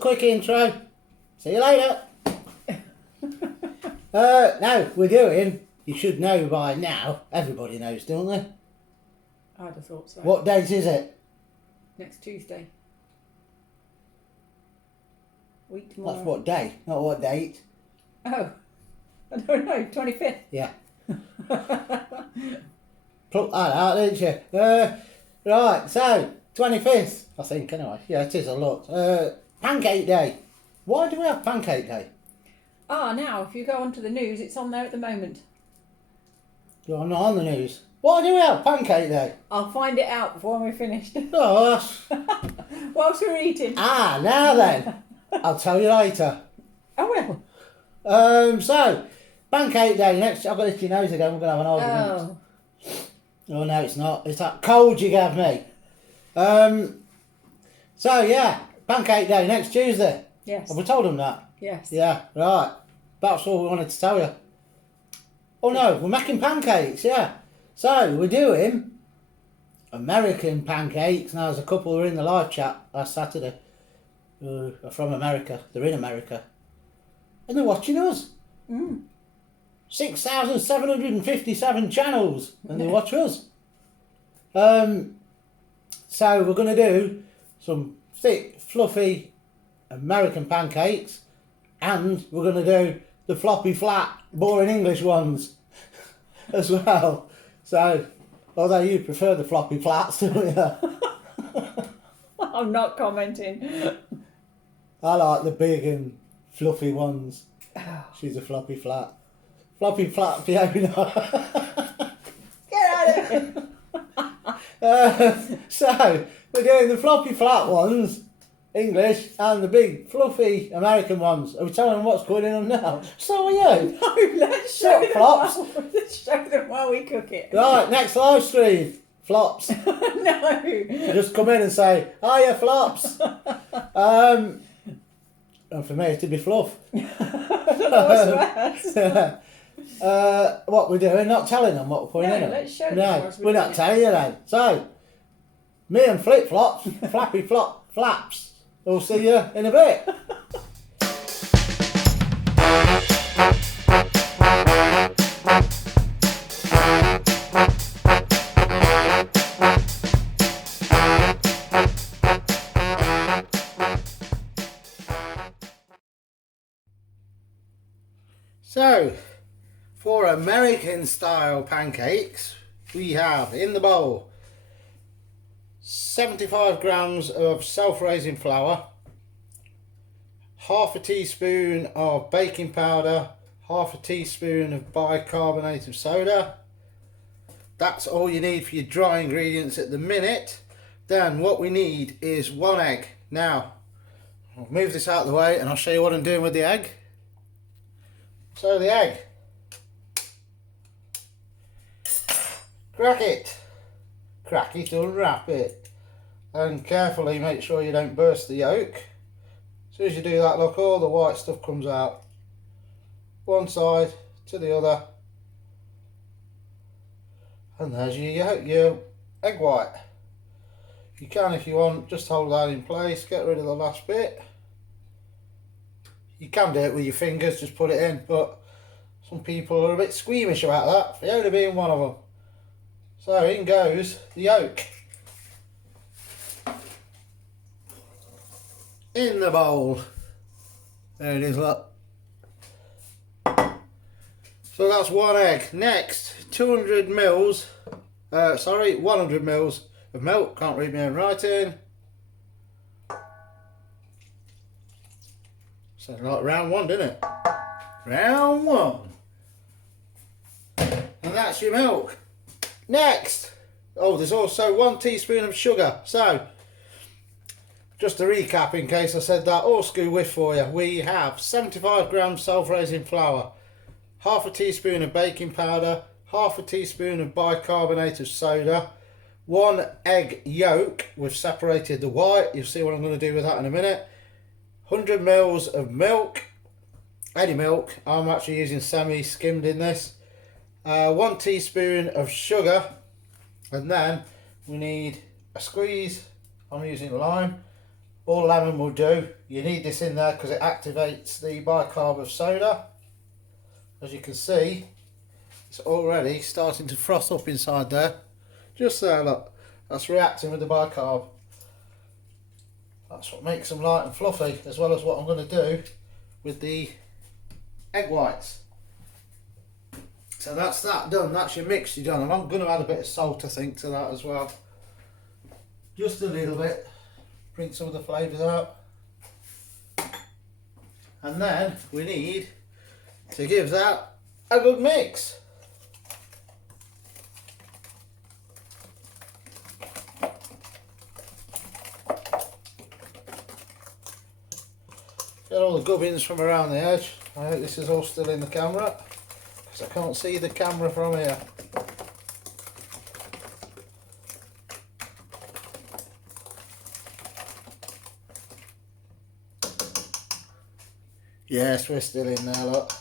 quick intro. See you later. Now, we're doing, you should know by now, everybody knows, don't they? I'd have thought so. What date is it? Next Tuesday. Week tomorrow. That's what day, not what date. Oh, I don't know, 25th. Yeah. Pluck that out, didn't you? Right, so, 25th, I think, anyway. Yeah, it is a lot. Pancake Day. Why do we have Pancake Day? Now, if you go onto the news, it's on there at the moment. You're not on the news. Why do we have Pancake Day? I'll find it out before we're finished. Oh, that's... Whilst we're eating. Now then. I'll tell you later. I will. So, Pancake Day next. I've got to lift your nose again. We're going to have an argument. Oh, no, it's not. It's that cold you gave me. So, yeah. Pancake Day next Tuesday. Yes. Have we told them that? Yes. Yeah, right. That's all we wanted to tell you. Oh, no. We're making pancakes, yeah. So, we're doing American pancakes. Now, there's a couple who were in the live chat last Saturday who are from America. They're in America. And they're watching us. 6,757 channels. And they watch us. So, we're going to do some thick, fluffy American pancakes. And we're going to do the floppy, flat, boring English ones as well. So, although you prefer the floppy flats, don't you? I'm not commenting. I like the big and fluffy ones. She's a floppy flat. Floppy flat Fiona. Get out of here. So, we're doing the floppy flat ones, English, and the big fluffy American ones. Are we telling them what's going on now? So are you. No, let's show them flops. let's show them while we cook it. Right, next live stream. Flops. No. Just come in and say, hiya, flops. And for me, it'd be fluff. I don't know what's worse. What we're doing, not telling them what we're putting in No, them. let's show them No, whilst we're not doing it. telling you then. So, me and Flip Flops, Flappy Flop Flaps, we'll see you in a bit. So, for American style pancakes, we have in the bowl 75 grams of self-raising flour, half a teaspoon of baking powder, half a teaspoon of bicarbonate of soda. That's all you need for your dry ingredients at the minute. Then what we need is 1 egg. Now, I'll move this out of the way and I'll show you what I'm doing with the egg. So the egg, crack it, unwrap it, and carefully make sure you don't burst the yolk. As soon as you do that, look, all the white stuff comes out, one side to the other, and there's your yolk, your egg white. You can, if you want, just hold that in place, get rid of the last bit. You can do it with your fingers, just put it in, but some people are a bit squeamish about that, Fiona being one of them. So in goes the yolk. In the bowl. There it is, look. So that's 1 egg. Next, 100 mils of milk. Can't read my own writing. Sounds like round 1, didn't it? Round 1. And that's your milk. Next, there's also 1 teaspoon of sugar. So, just to recap in case I said that all school whiff for you, we have 75 grams self-raising flour, half a teaspoon of baking powder, half a teaspoon of bicarbonate of soda, 1 egg yolk. We've separated the white. You'll see what I'm going to do with that in a minute. 100 mils of milk, any milk. I'm actually using semi-skimmed in this. 1 teaspoon of sugar, and then we need a squeeze. I'm using lime or lemon will do. You need this in there because it activates the bicarb of soda. As you can see, it's already starting to froth up inside there. Just there, look. That's reacting with the bicarb. That's what makes them light and fluffy, as well as what I'm going to do with the egg whites. So that's that done. That's your mixture done. And I'm going to add a bit of salt, I think, to that as well. Just a little bit. Bring some of the flavours out. And then we need to give that a good mix. Get all the gubbins from around the edge. I hope this is all still in the camera, because I can't see the camera from here. Yes, we're still in there, look.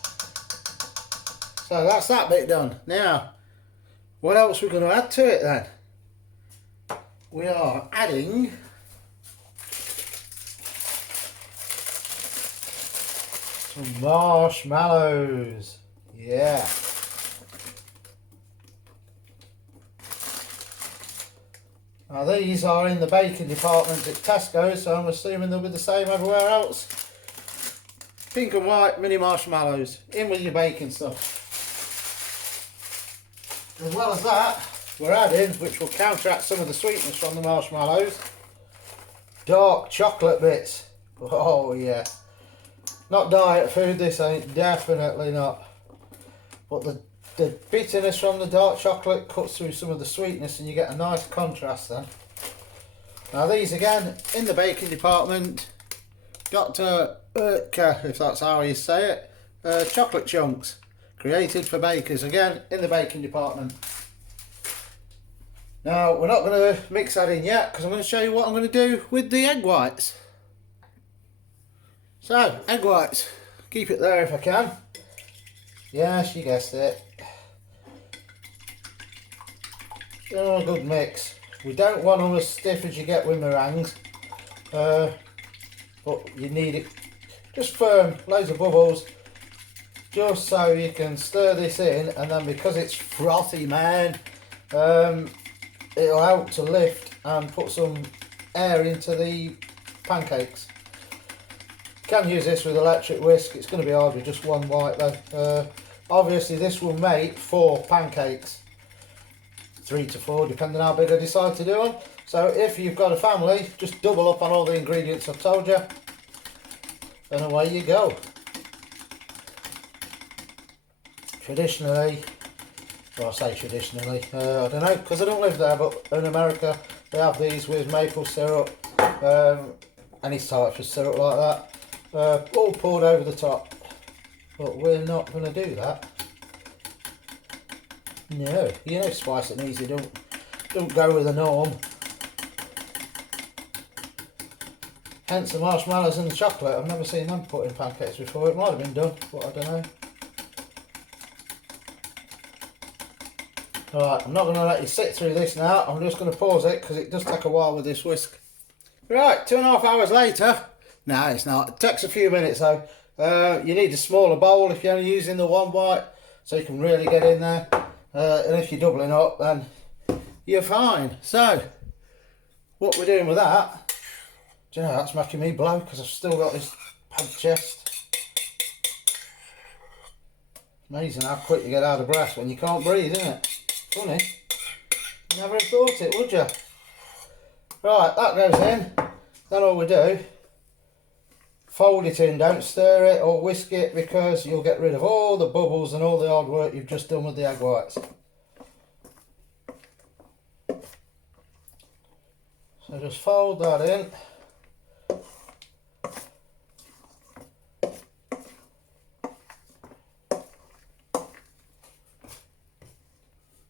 So that's that bit done. Now, what else we're going to add to it then? We are adding some marshmallows. Yeah. Now these are in the baking department at Tesco, so I'm assuming they'll be the same everywhere else. Pink and white mini marshmallows. In with your baking stuff. As well as that, we're adding, which will counteract some of the sweetness from the marshmallows, dark chocolate bits. Oh yeah. Not diet food, this ain't, definitely not. But the bitterness from the dark chocolate cuts through some of the sweetness and you get a nice contrast then. Now these again, in the baking department, Dr. Oetker, if that's how you say it, chocolate chunks, created for bakers, again in the baking department. Now we're not going to mix that in yet because I'm going to show you what I'm going to do with the egg whites. So, egg whites, keep it there if I can. Yes, you guessed it. Oh, a good mix. We don't want them as stiff as you get with meringues, but you need it just firm, loads of bubbles, just so you can stir this in, and then because it's frothy, man, it'll help to lift and put some air into the pancakes. Can use this with electric whisk. It's going to be hard with just one white though. Obviously this will make 4 pancakes, 3 to 4 depending how big I decide to do them. So if you've got a family, just double up on all the ingredients I've told you and away you go. Traditionally, well I say traditionally, I don't know because I don't live there, but in America they have these with maple syrup, any type of syrup like that. All poured over the top, but we're not going to do that. No, you know spice it easy, don't go with the norm. Hence the marshmallows and the chocolate. I've never seen them put in pancakes before. It might have been done, but I don't know. Alright, I'm not going to let you sit through this now. I'm just going to pause it because it does take a while with this whisk. Right, 2.5 hours later. No, it's not. It takes a few minutes though. You need a smaller bowl if you're only using the one white, so you can really get in there. And if you're doubling up, then you're fine. So, what we're doing with that, do you know, that's making me blow because I've still got this pad chest. Amazing how quick you get out of breath when you can't breathe, isn't it? Funny. Never have thought it, would you? Right, that goes in. Then all we do, fold it in, don't stir it or whisk it because you'll get rid of all the bubbles and all the hard work you've just done with the egg whites. So just fold that in.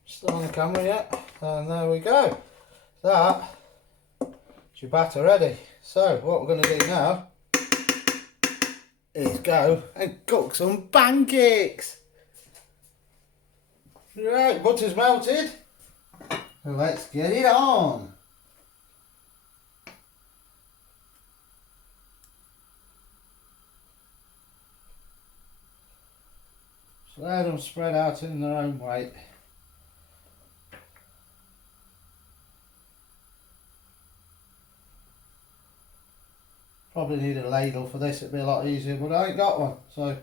Still on the camera yet? And there we go. That is your batter ready. So what we're going to do now is go and cook some pancakes. Right, butter's melted. Let's get it on. let them spread out in their own weight. Probably need a ladle for this, it'd be a lot easier, but I ain't got one, so I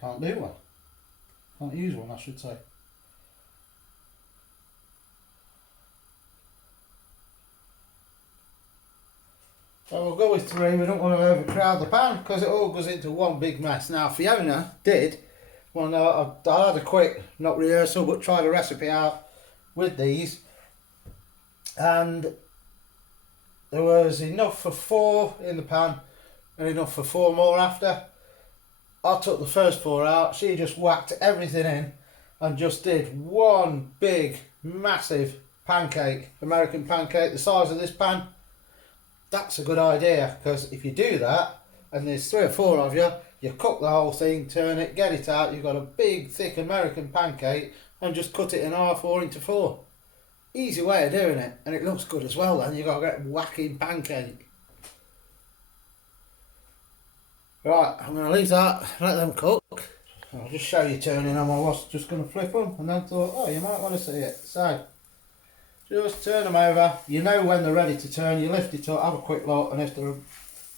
can't do one. Can't use one, I should say. So we'll go with 3, we don't want to overcrowd the pan because it all goes into one big mess. Now Fiona did, well no, I had a quick, not rehearsal, but tried a recipe out with these, and there was enough for 4 in the pan and enough for 4 more after. I took the first 4 out, she just whacked everything in and just did one big massive pancake, American pancake the size of this pan. That's a good idea, because if you do that and there's 3 or 4 of you, you cook the whole thing, turn it, get it out, you've got a big thick American pancake and just cut it in half or into 4. Easy way of doing it, and it looks good as well then. You've got to get a whacking pancake. Right, I'm going to leave that, let them cook. I'll just show you turning them. I was just going to flip them and then thought, oh, you might want to see it. So, just turn them over. You know when they're ready to turn, you lift it up, have a quick look, and if they're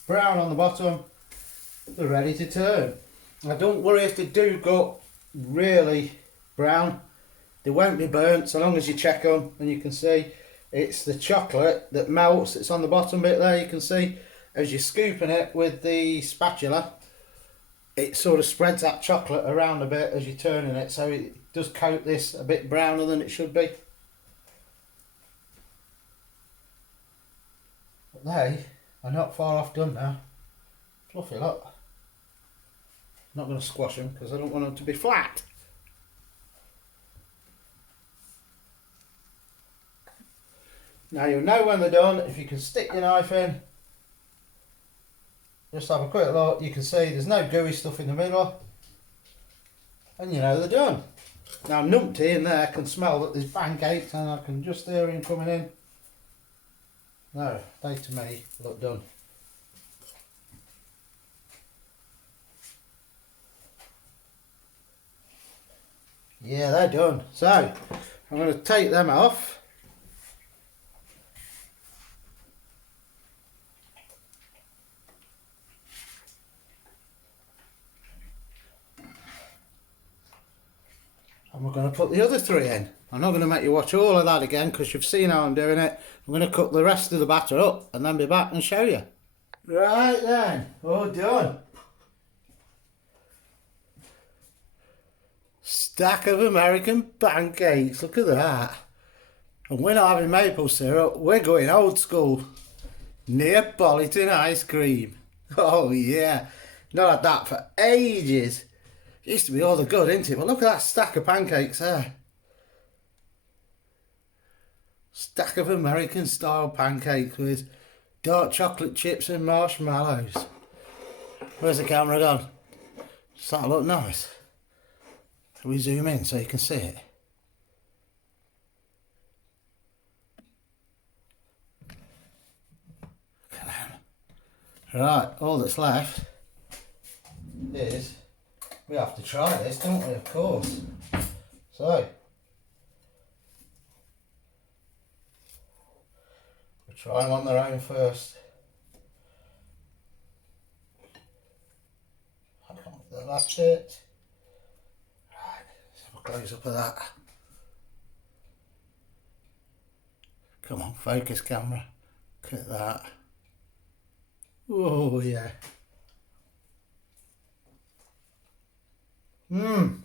brown on the bottom, they're ready to turn. Now don't worry if they do go really brown, they won't be burnt so long as you check them, and you can see it's the chocolate that melts. It's on the bottom bit there, you can see as you're scooping it with the spatula, it sort of spreads that chocolate around a bit as you're turning it, so it does coat this a bit browner than it should be. But they are not far off done now. Fluffy, look. I'm not going to squash them because I don't want them to be flat. Now you'll know when they're done if you can stick your knife in. Just have a quick look, you can see there's no gooey stuff in the middle. And you know they're done. Now Numpty in there can smell that there's pancakes, and I can just hear him coming in. No, they to me look done. Yeah, they're done. So I'm going to take them off. And we're going to put the other 3 in. I'm not going to make you watch all of that again because you've seen how I'm doing it. I'm going to cook the rest of the batter up and then be back and show you. Right then, all done. Stack of American pancakes, look at that. And we're not having maple syrup, we're going old school. Neapolitan ice cream. Oh yeah, not had that for ages. It used to be all the good, isn't it? But look at that stack of pancakes there. Stack of American style pancakes with dark chocolate chips and marshmallows. Where's the camera gone? Does that look nice? Shall we zoom in so you can see it? Right, all that's left is we have to try this, don't we? Of course. So we'll try them on their own first. I can't get the last bit. Right, let's have a close up of that. Come on, focus camera. Look at that. Oh yeah. I'm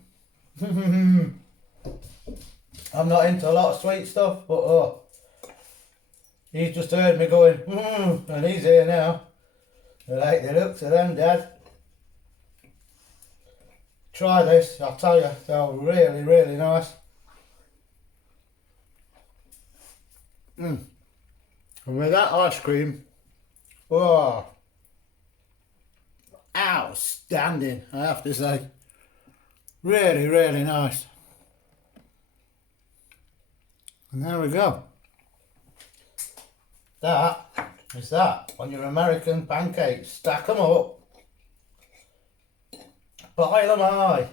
not into a lot of sweet stuff, but oh, he's just heard me going, and he's here now. I like the looks of them, Dad. Try this, I'll tell you, they're really, really nice. And with that ice cream, oh, outstanding, I have to say. Really, really nice. And there we go. That is that on your American pancakes. Stack them up. Pile them high.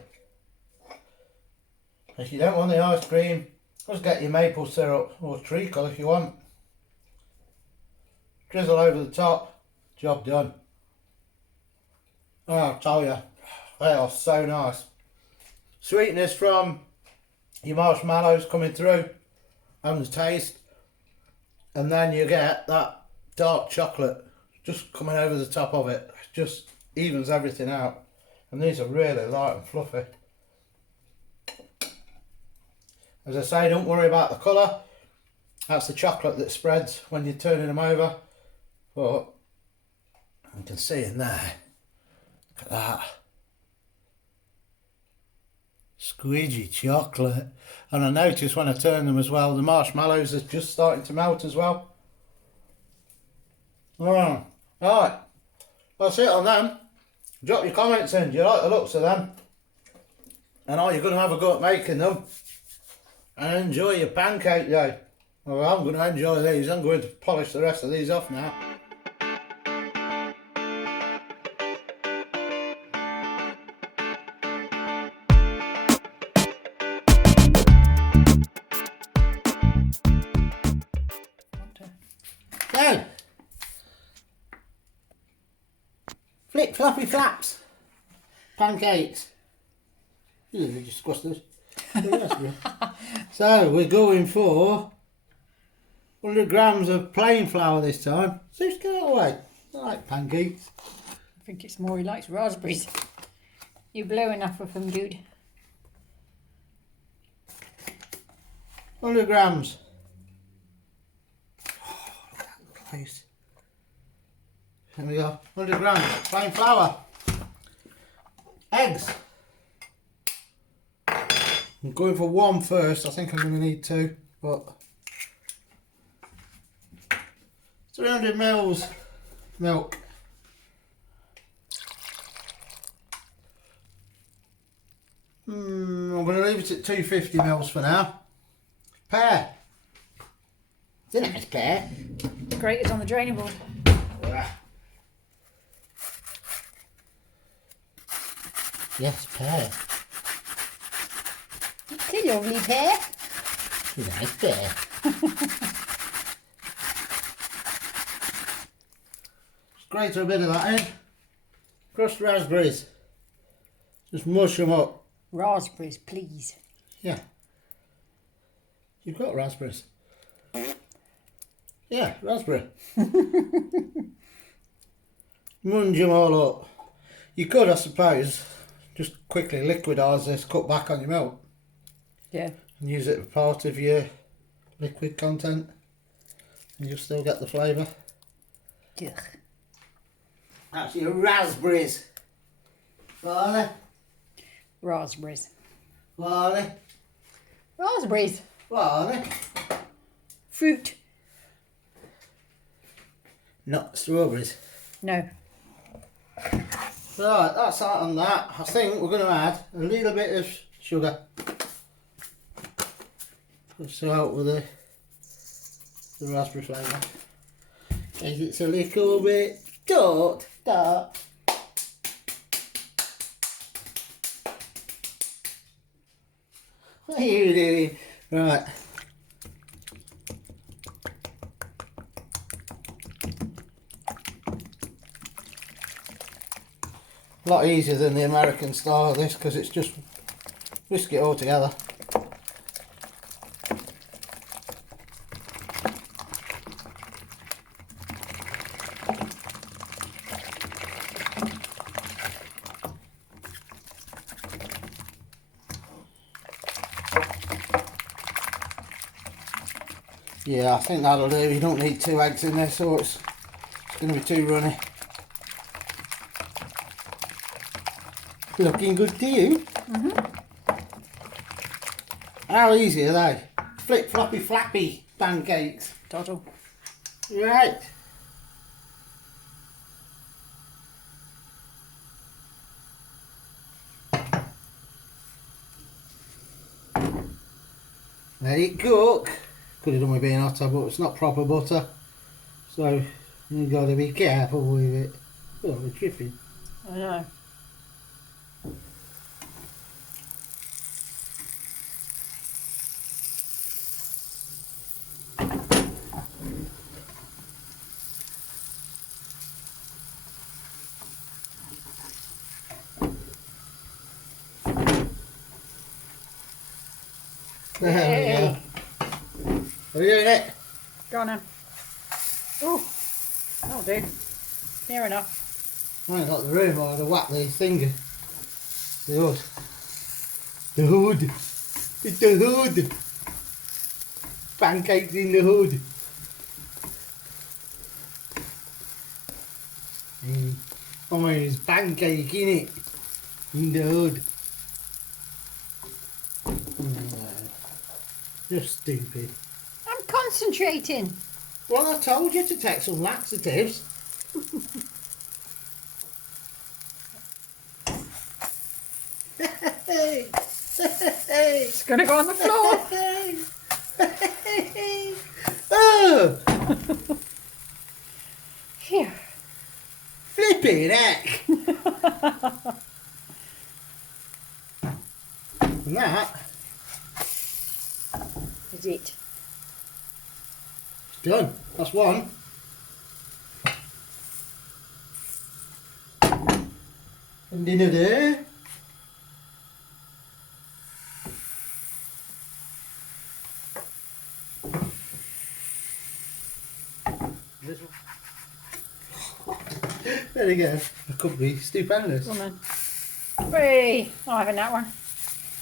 If you don't want the ice cream, just get your maple syrup or treacle if you want. Drizzle over the top, job done. Oh, I'll tell you, they are so nice. Sweetness from your marshmallows coming through and the taste, and then you get that dark chocolate just coming over the top of it. Just evens everything out, and these are really light and fluffy. As I say, don't worry about the colour, that's the chocolate that spreads when you're turning them over, but you can see in there, look at that, squidgy chocolate. And I notice when I turn them as well, the marshmallows are just starting to melt as well. Right, that's it on them. Drop your comments in, do you like the looks of them? And are you going to have a go at making them? And enjoy your pancake day. Well, I'm going to enjoy these. I'm going to polish the rest of these off now. So, flip floppy flaps, pancakes. These are disgusting. So we're going for 100 grams of plain flour this time. So just get out of the way. I like pancakes. I think it's more he likes raspberries. You blow enough of them, dude. 100 grams. Oh, look at that close. There we go. 100 grams plain flour. Eggs. I'm going for one first. I think I'm going to need two, but 300 mils milk. I'm going to leave it at 250 mils for now. Pear. It's a nice pear. The grater's on the draining board. Yes, pear. It's a lovely pear. Nice pear. Just grate a bit of that in. Crushed raspberries. Just mush them up. Raspberries, please. Yeah. You've got raspberries. Yeah, raspberry. Munge them all up. You could, I suppose, just quickly liquidise this, cut back on your milk. Yeah. And use it as part of your liquid content. And you'll still get the flavour. Ugh. That's your raspberries. What are they? Raspberries. What are they? Raspberries. What are they? Fruit. Not strawberries. No. Right, that's that on that. I think we're going to add a little bit of sugar. Just to help with the raspberry flavour. Because it's a little bit dark. What are you doing? Right. A lot easier than the American style of this because it's just whisk it all together. Yeah, I think that'll do. You don't need 2 eggs in there, so it's going to be too runny. Looking good to you? Mm-hmm. How easy are they? Flip floppy flappy pancakes. Doddle. Right. Let it cook. Could have done with being hotter, but it's not proper butter. So you've got to be careful with it. Oh, we're tripping. I know. There we go. Are we doing it? Go on then. Oh, that'll do. Near enough. I ain't got the room or to whack these fingers. The hood. The hood. It's the hood. Pancakes in the hood. Oh man, there's pancake in it. In the hood. You're stupid. I'm concentrating. Well, I told you to take some laxatives. It's going to go on the floor. Oh! Phew. Flipping heck! And that Is it? is done. That's one. And another. This one. There you go. That could be stupendous. Go on then. Whee! I'm having that one.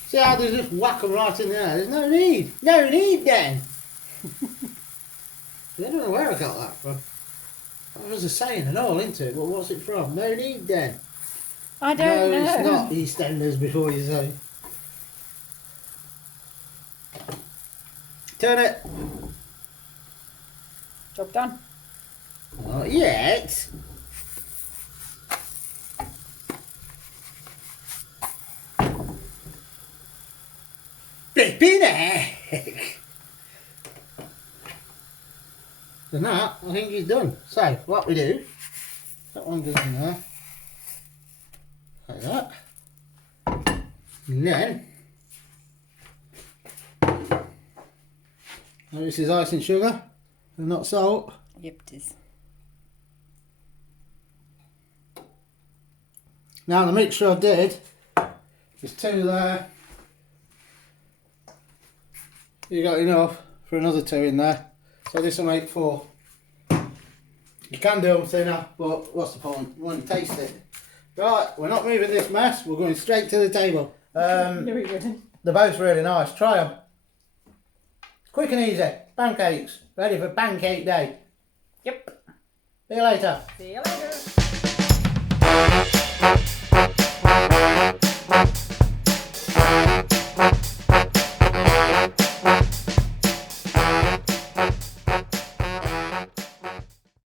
See how they just whack them right in there? There's no need. No need then. I don't know where I got that from. That was a saying and all, isn't it? But what's it from? No need then. I don't know. No, it's not EastEnders before you say. Turn it. Job done. Not yet. Flipping heck. And that, I think is done. So, what we do, that one goes in there. Like that. And then, this is ice and sugar, and not salt. Yep, it is. Now the mixture I did, there's two there. You got enough for another two in there. So this will make 4. You can do them thinner, but what's the point? You want to taste it. Right, we're not moving this mess, we're going straight to the table. No, we wouldn't. They're both really nice, try them. Quick and easy, pancakes, ready for pancake day. Yep. See you later. See you later.